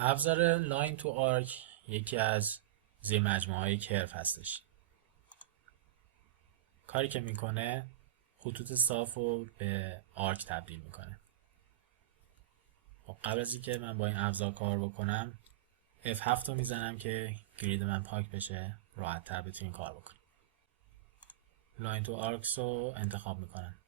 ابزار لاین تو آرک یکی از زیر مجموعه های کرف هستش. کاری که میکنه خطوط صاف رو به آرک تبدیل میکنه. خب قبل از اینکه من با این ابزار کار بکنم F7 رو میزنم که گرید من پاک بشه، راحت تر بتونیم کار بکنیم. لاین تو آرکس رو انتخاب میکنم.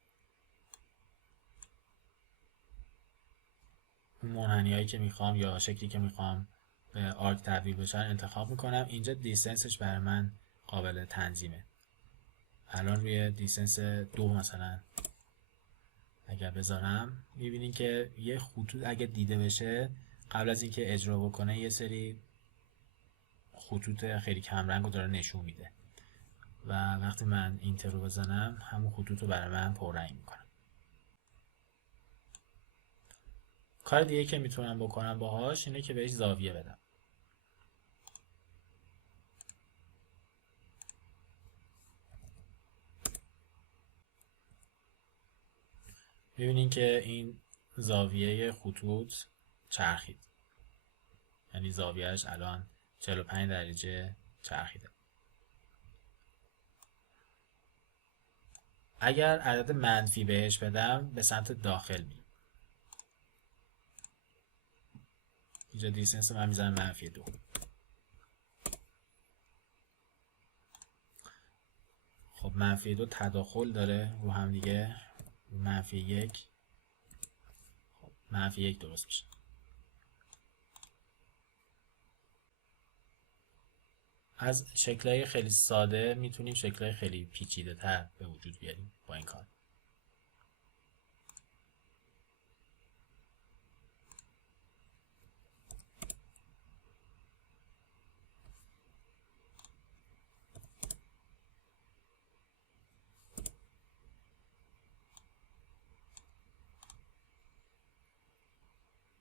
اون منحنی هایی که میخوام یا شکلی که میخوام به آرک تبدیل بشن انتخاب میکنم. اینجا دیستنسش برای من قابل تنظیمه. الان روی دیستنس 2 مثلا اگر بذارم میبینین که یه خطوط اگه دیده بشه قبل از اینکه اجرا بکنه یه سری خطوط خیلی کمرنگ رو داره نشون میده و وقتی من اینتر رو بزنم همون خطوط رو برای من پررنگ میکنه. کار دیگه که میتونم بکنم باهاش اینه که بهش زاویه بدم. میبینین که این زاویه خطوط چرخید، یعنی زاویهش الان 45 درجه چرخیده. اگر عدد منفی بهش بدم به سمت داخل میره. اینجا دیستنس من میزنم -2. خب -2 تداخل داره رو هم دیگه، -1. خب -1 درست میشه. از شکل‌های خیلی ساده میتونیم شکل‌های خیلی پیچیده تر به وجود بیاریم با این کار.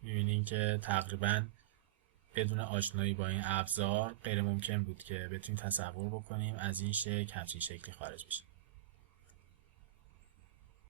میبینین که تقریبا بدون آشنایی با این ابزار غیر ممکن بود که بتونیم تصور بکنیم از این شکل همچین شکلی خارج بشه.